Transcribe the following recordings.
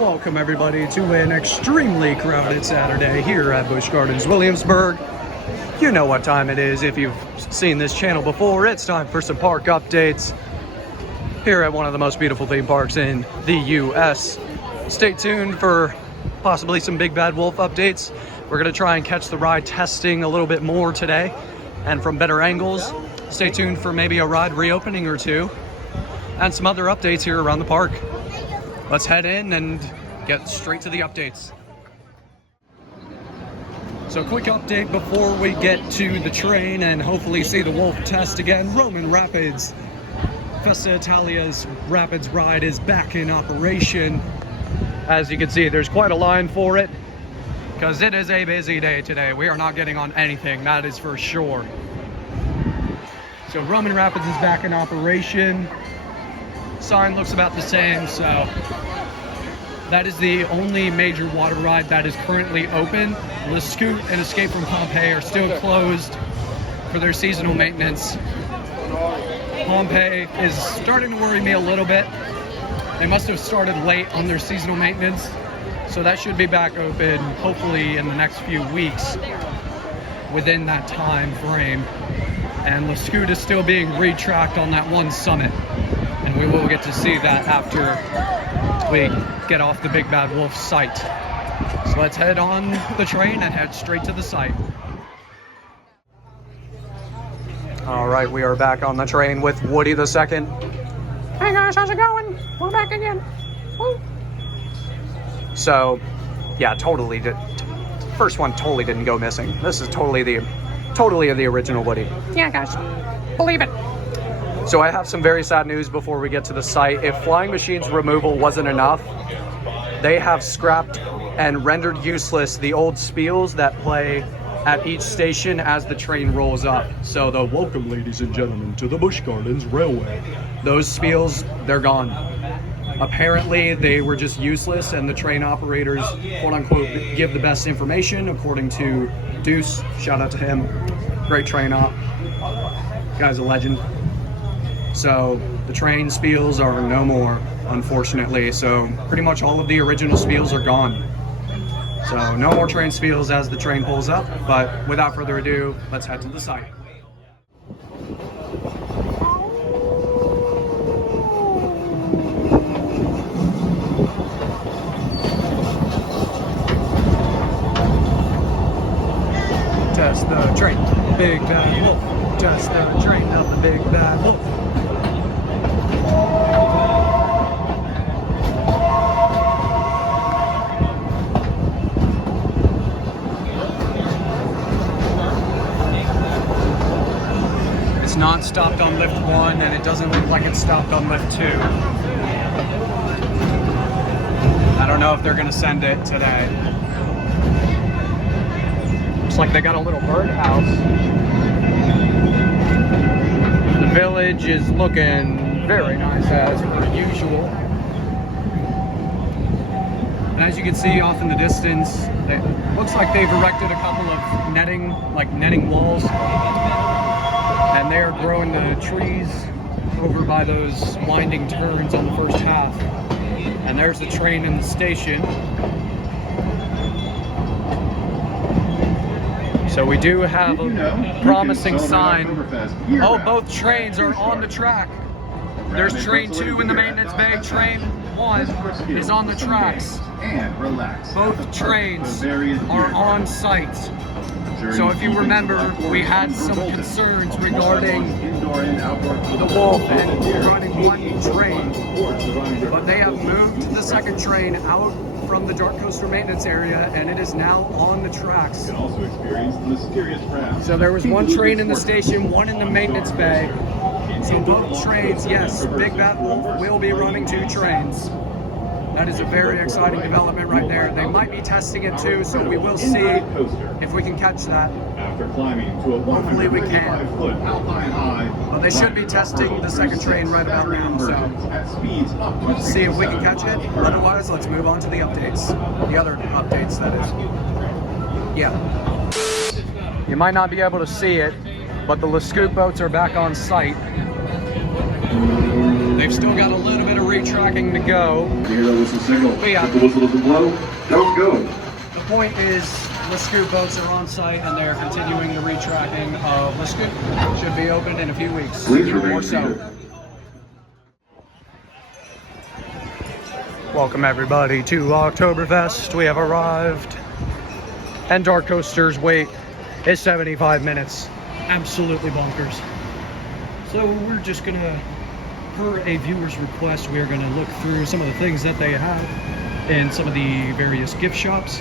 Welcome everybody to an extremely crowded Saturday here at Busch Gardens Williamsburg. You know what time it is. If you've seen this channel before, it's time for some park updates here at one of the most beautiful theme parks in the US. Stay tuned for possibly some Big Bad Wolf updates. We're gonna try and catch the ride testing a little bit more today and from better angles. Stay tuned for maybe a ride reopening or two and some other updates here around the park. Let's head in and get straight to the updates. So quick update before we get to the train and hopefully see the wolf test again. Roman Rapids, Festa Italia's Rapids ride is back in operation. As you can see, there's quite a line for it because it is a busy day today. We are not getting on anything, that is for sure. So Roman Rapids is back in operation. Sign looks about the same, so that is the only major water ride that is currently open. Le Scoot and Escape from Pompeii are still closed for their seasonal maintenance. Pompeii is starting to worry me a little bit. They must have started late on their seasonal maintenance, so that should be back open hopefully in the next few weeks within that time frame. And Le Scoot is still being retracked on that one summit. And we will get to see that after we get off the Big Bad Wolf site. So let's head on the train and head straight to the site. All right, we are back on the train with Woody the Second. Hey guys, how's it going? We're back again. Woo. So, yeah, totally did. First one totally didn't go missing. This is totally the original Woody. Yeah, guys, believe it. So I have some very sad news before we get to the site. If Flying Machines removal wasn't enough, they have scrapped and rendered useless the old spiels that play at each station as the train rolls up. So the welcome ladies and gentlemen to the Busch Gardens Railway. Those spiels, they're gone. Apparently they were just useless and the train operators, quote unquote, give the best information according to Deuce. Shout out to him. Great train op. Guy's a legend. So the train spiels are no more, unfortunately. So pretty much all of the original spiels are gone. So no more train spiels as the train pulls up, but without further ado, let's head to the site. Test the train, Big Bad Wolf. Test the train of the Big Bad Wolf. It's not stopped on lift 1 and it doesn't look like it's stopped on lift 2. I don't know if they're gonna send it today. Looks like they got a little birdhouse. The village is looking very nice as per usual. And as you can see off in the distance, it looks like they've erected a couple of netting walls. And they are growing the trees over by those winding turns on the first half. And there's the train in the station. So we do have a promising sign. Oh, both trains are on the track. There's train 2 in the maintenance bay. Train 1 is on the tracks. Both trains are on site. So if you remember, we had some concerns regarding the wolf and running one train, but they have moved the second train out from the Dark Coaster maintenance area and it is now on the tracks. So there was one train in the station, one in the maintenance bay. So both trains, yes, Big Bad Wolf will be running 2 trains. That is a very exciting development right there. They might be testing it too, so we will see if we can catch that. Hopefully we can. Well, they should be testing the second train right about now, so let's see if we can catch it. Otherwise, let's move on to the updates. The other updates, that is. Yeah. You might not be able to see it, but the Le Scoot boats are back on site. They've still got a little bit of retracking to go. Hear the whistle signal. But yeah. If the whistle doesn't blow, don't go. The point is, the scoop boats are on site and they're continuing the retracking of the scoop. Should be opened in a few weeks. Please remain Or so. seated. Welcome everybody to Oktoberfest. We have arrived. And Dark Coaster's wait is 75 minutes. Absolutely bonkers. So we're just gonna, per a viewer's request, we are gonna look through some of the things that they have in some of the various gift shops.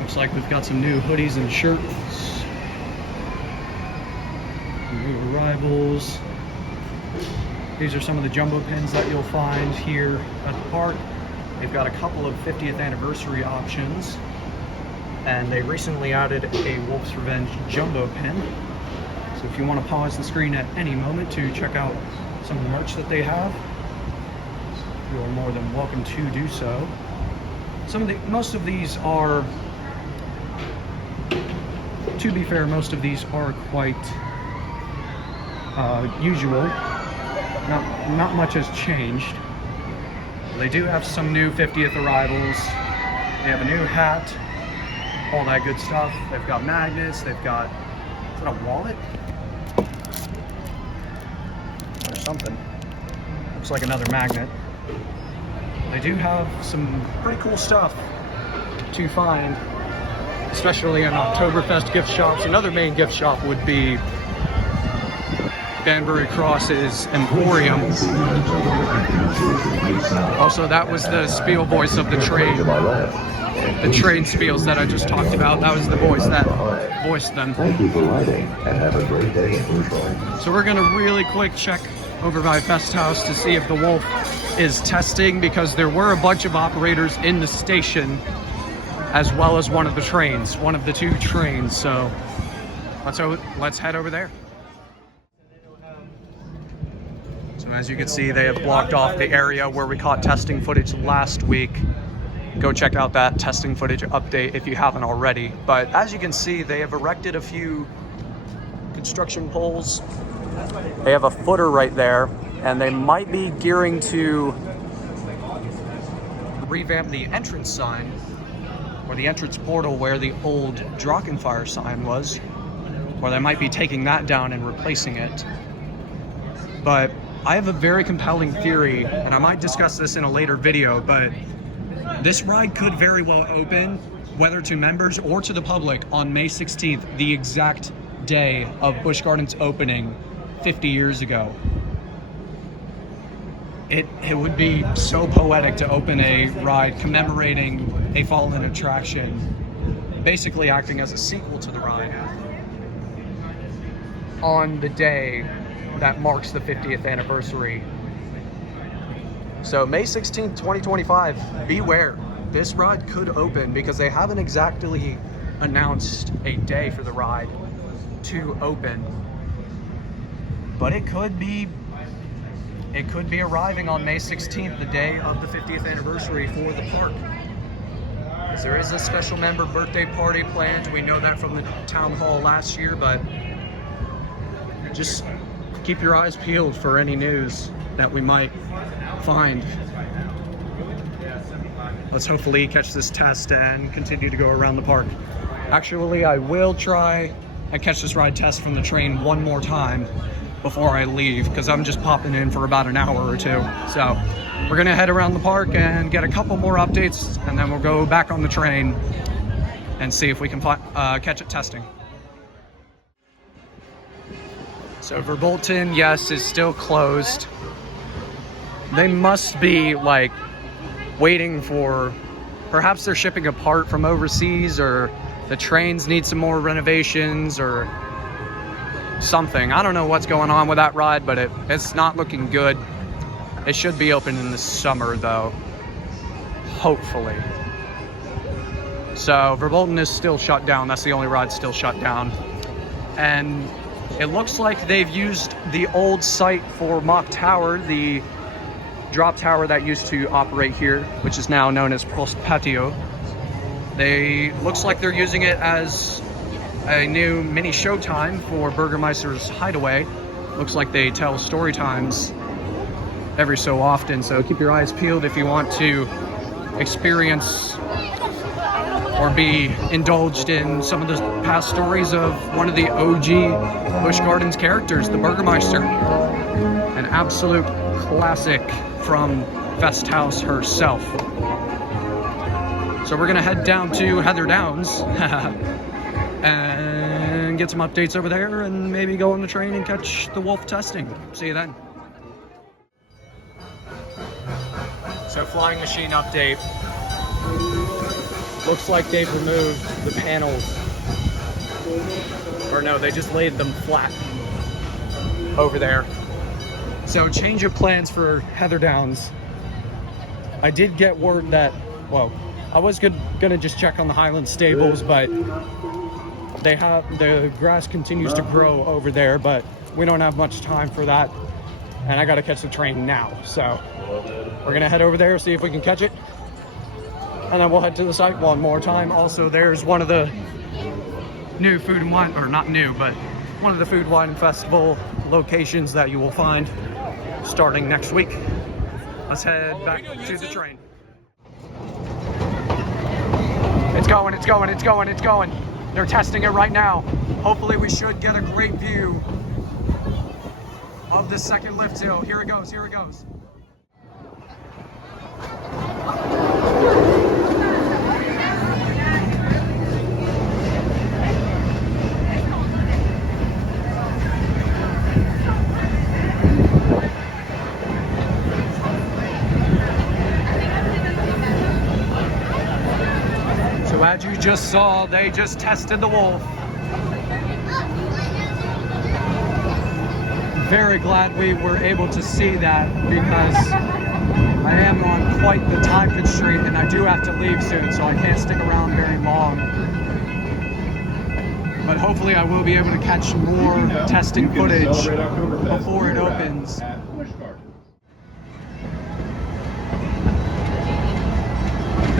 Looks like we've got some new hoodies and shirts. New arrivals. These are some of the jumbo pins that you'll find here at the park. They've got a couple of 50th anniversary options. And they recently added a Wolf's Revenge jumbo pin. So if you want to pause the screen at any moment to check out some of the merch that they have, you are more than welcome to do so. Most of these are, to be fair, most of these are quite usual. Not much has changed. They do have some new 50th arrivals. They have a new hat, all that good stuff. They've got magnets. They've got, is that a wallet? Or something. Looks like another magnet. They do have some pretty cool stuff to find, especially in Oktoberfest gift shops. Another main gift shop would be Danbury Cross's Emporium. Also, that was the spiel voice of the train. The train spiels that I just talked about, that was the voice that voiced them. Thank you for riding and have a great day in Busch Gardens. So we're gonna really quick check over by Festhaus to see if the Wolf is testing, because there were a bunch of operators in the station as well as one of the trains, one of the two trains. So let's head over there. So as you can see, they have blocked off the area where we caught testing footage last week. Go check out that testing footage update if you haven't already. But as you can see, they have erected a few construction poles. They have a footer right there, and they might be gearing to revamp the entrance sign, or the entrance portal where the old Drachenfire sign was, or they might be taking that down and replacing it. But I have a very compelling theory, and I might discuss this in a later video, but this ride could very well open, whether to members or to the public, on May 16th, the exact day of Busch Gardens opening 50 years ago. It would be so poetic to open a ride commemorating a fallen attraction, basically acting as a sequel to the ride, on the day that marks the 50th anniversary. So May 16th, 2025, beware. This ride could open, because they haven't exactly announced a day for the ride to open. But it could be arriving on May 16th, the day of the 50th anniversary for the park. Because there is a special member birthday party planned. We know that from the town hall last year, but just keep your eyes peeled for any news that we might find. Let's hopefully catch this test and continue to go around the park. Actually, I will try and catch this ride test from the train one more time before I leave, because I'm just popping in for about an hour or two. So we're gonna head around the park and get a couple more updates, and then we'll go back on the train and see if we can catch it testing. So Verbolten, yes, is still closed. They must be like waiting for, perhaps they're shipping a part from overseas, or the trains need some more renovations or something. I don't know what's going on with that ride, but it's not looking good. It should be open in the summer though, hopefully. So Verbolten is still shut down. That's the only ride still shut down. And it looks like they've used the old site for Mock Tower, the drop tower that used to operate here, which is now known as Prost Patio. Looks like they're using it as a new mini showtime for Burgermeister's Hideaway. Looks like they tell story times every so often, so keep your eyes peeled if you want to experience or be indulged in some of the past stories of one of the OG Busch Gardens characters, the Burgermeister. An absolute classic from Festhaus herself. So we're gonna head down to Heather Downs and get some updates over there and maybe go on the train and catch the wolf testing. See you then. So flying machine update. Looks like they've removed the panels. Or no, they just laid them flat over there. So change of plans for Heather Downs. I did get word that, well, I was gonna just check on the Highland stables, but the grass continues to grow over there, but we don't have much time for that. And I gotta catch the train now. So we're gonna head over there, see if we can catch it. And then we'll head to the site one more time. Also, there's one of the new food and wine, or not new, but one of the food, wine, and festival locations that you will find starting next week. Let's head back to the train. It's going, it's going, it's going, it's going. They're testing it right now. Hopefully we should get a great view of the second lift hill. Here it goes, here it goes. As you just saw, they just tested the wolf. Very glad we were able to see that, because I am on quite the time constraint and I do have to leave soon, so I can't stick around very long. But hopefully I will be able to catch more testing footage before it opens.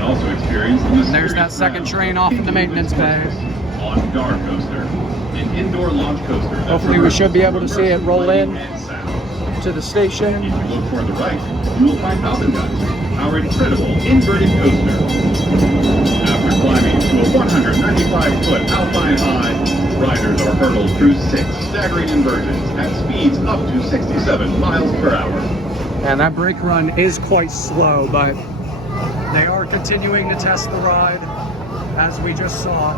Also experience and there's that second train off in the maintenance bay. On Dar Coaster, an indoor launch coaster. Hopefully we should be able to see it roll in to the station. If you look toward the right, you will find Falcon Guns, our incredible inverted coaster. After climbing to a 195-foot alpine high, riders are hurtled through 6 staggering inversions at speeds up to 67 miles per hour. And that brake run is quite slow, but they are continuing to test the ride, as we just saw.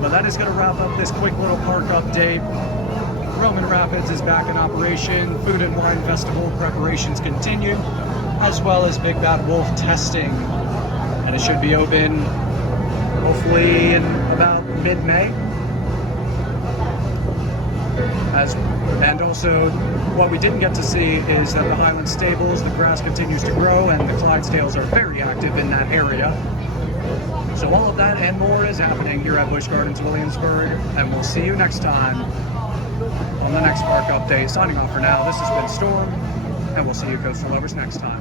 But that is going to wrap up this quick little park update. Roman Rapids is back in operation. Food and Wine Festival preparations continue, as well as Big Bad Wolf testing. And it should be open hopefully in about mid-May. And also, what we didn't get to see is that the Highland stables, the grass continues to grow, and the Clydesdales are very active in that area. So all of that and more is happening here at Busch Gardens Williamsburg, and we'll see you next time on the next park update. Signing off for now, this has been Storm, and we'll see you coastal lovers next time.